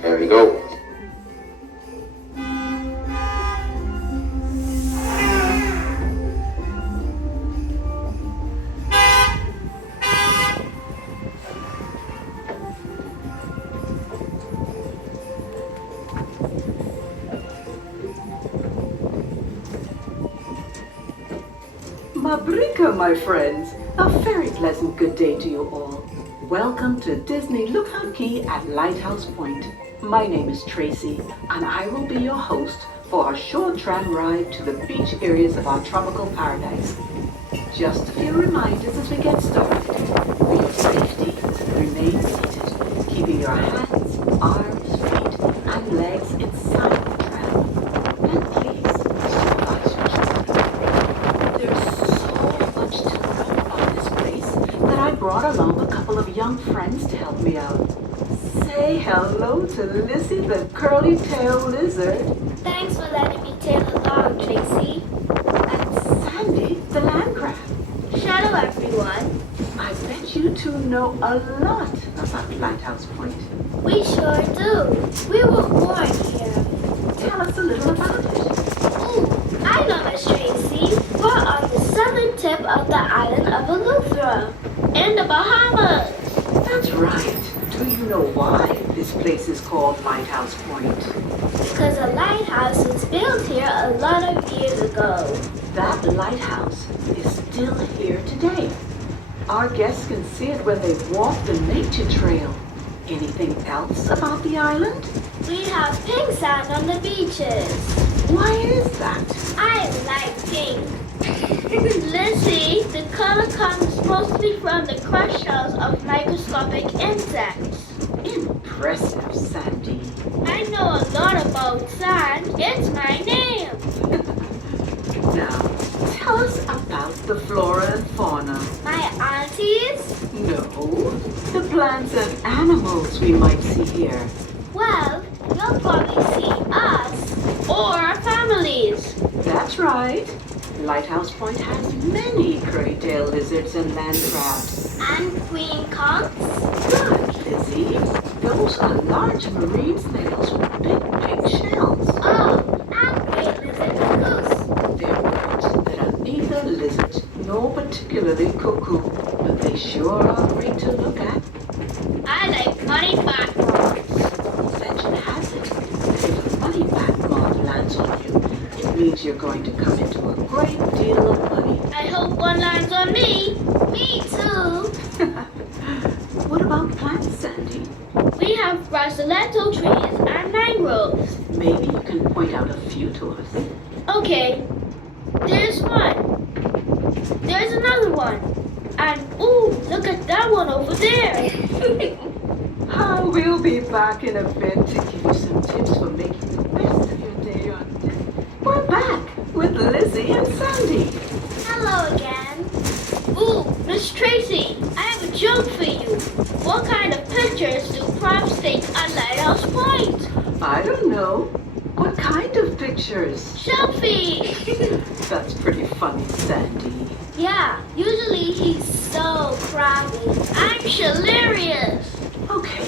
There we go. Mabrika, my friends, a very pleasant good day to you all. Welcome to Disney Lookout Cay at Lighthouse Point. My name is Tracy, and I will be your host for a short tram ride to the beach areas of our tropical paradise. Just a few reminders as we get started. For your safety, remain seated, keeping your hands, arms, feet, and legs inside the tram. And please, supervise your There's so much to learn about this place that I brought along a couple of young friends to help me out. Say hello to Lizzie the curly-tailed lizard. Thanks for letting me tail along, Tracy. And Sandy the land crab. Hello, everyone. I bet you two know a lot about Lighthouse Point. We sure do. We were born here. Tell us a little about it. Ooh, I know, Miss Tracy. We're on the southern tip of the island of Eleuthera, in the Bahamas. That's right. Do you know why this place is called Lighthouse Point? Because a lighthouse was built here a lot of years ago. That lighthouse is still here today. Our guests can see it when they walk the nature trail. Anything else about the island? We have pink sand on the beaches. Why is that? I like pink. Lizzie, the color comes mostly from the crushed shells of microscopic insects. Impressive, Sandy. I know a lot about sand. It's my name. Now, tell us about the flora and fauna. My aunties? No, the plants and animals we might see here. Well, you'll probably see us or our families. That's right. Lighthouse Point has many curly-tailed lizards and land crabs. And queen conchs? Good, Lizzie. Those are large marine snails with big pink shells. Oh, and great lizard and goose. They're birds that are neither lizards nor particularly cuckoo, but they sure are great to look at. I like money back moths. Legend has it that if a money back moth lands on you, it means you're going to come into a great deal of money. I hope one lands on me. Me too. What about plants, Sandy? We have brasiletto trees and mangroves. Maybe you can point out a few to us. Okay, there's one. There's another one. And ooh, look at that one over there. We'll be back in a bit to give you some tips for making the best of your day on deck. We're back with Lizzie and Sandy. Hello again. Ooh, Miss Tracy, I have a joke for you. What kind of pictures do props take at Lighthouse Point? I don't know. What kind of pictures? Selfies! That's pretty funny, Sandy. Yeah, usually he's so crabby. I'm hilarious. Okay,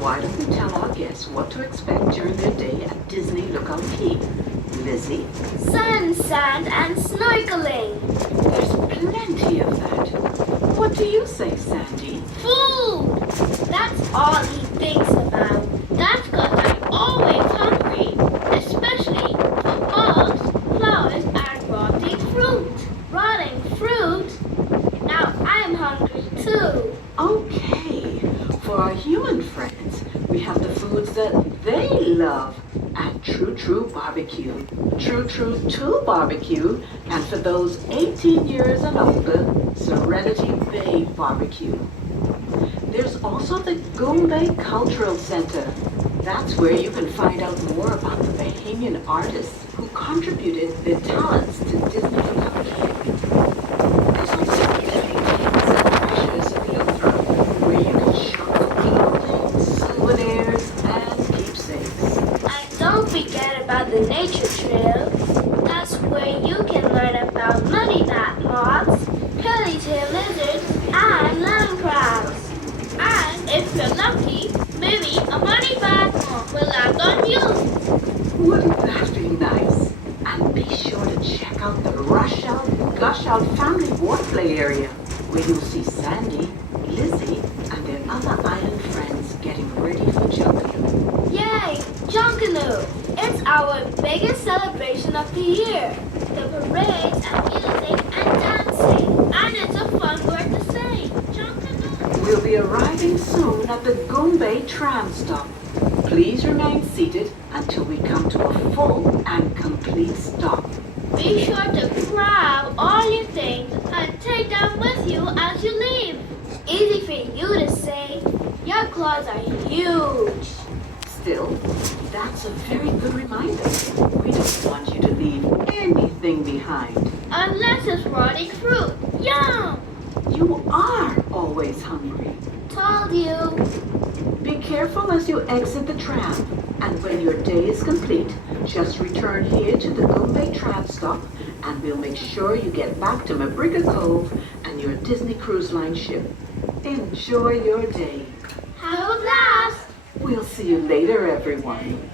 why don't we tell our guests what to expect during their day at Disney Lookout Cay? Lizzie? Sun, sand, and snorkeling. There's plenty of that. What do you say, Sandy? Food! That's all he thinks about. That's 'cause I'm always hungry, especially for bugs, flowers, and rotting fruit. Rotting fruit? Now I'm hungry too. Okay, for our human friends, we have the foods that they love at True True Barbecue, True True 2 Barbecue, and for those 18 years and older, Serenity Bay Barbecue. There's also the Goombay Cultural Center. That's where you can find out more about the Bahamian artists who contributed their talents to Disney Lookout Cay. There's also living things and treasures of Eleuthera, where you can shop for clothing, souvenirs, and keepsakes. And don't forget about the nature trail. That's where you can learn about money-back moths, curly-tailed lizards, and land crabs. And if you're lucky, maybe a money-back moth. display area where you'll see Sandy, Lizzie, and their other island friends getting ready for jumping. Yay! Junkanoo! It's our biggest celebration of the year. The parades and music and dancing. And it's a fun word to say. Junkanoo! We'll be arriving soon at the Goombay Tram stop. Please remain seated until we come to a full and complete stop. Be sure to grab all your things and take them with you as you leave. Easy for you to say. Your claws are huge. Still, that's a very good reminder. We don't want you to leave anything behind. Unless it's rotting fruit. Yum! You are always hungry. Told you. Be careful as you exit the tram, and when your day is complete, just return here to the Goombay tram stop, and we'll make sure you get back to Mabrika Cove and your Disney Cruise Line ship. Enjoy your day. Have a blast! We'll see you later, everyone.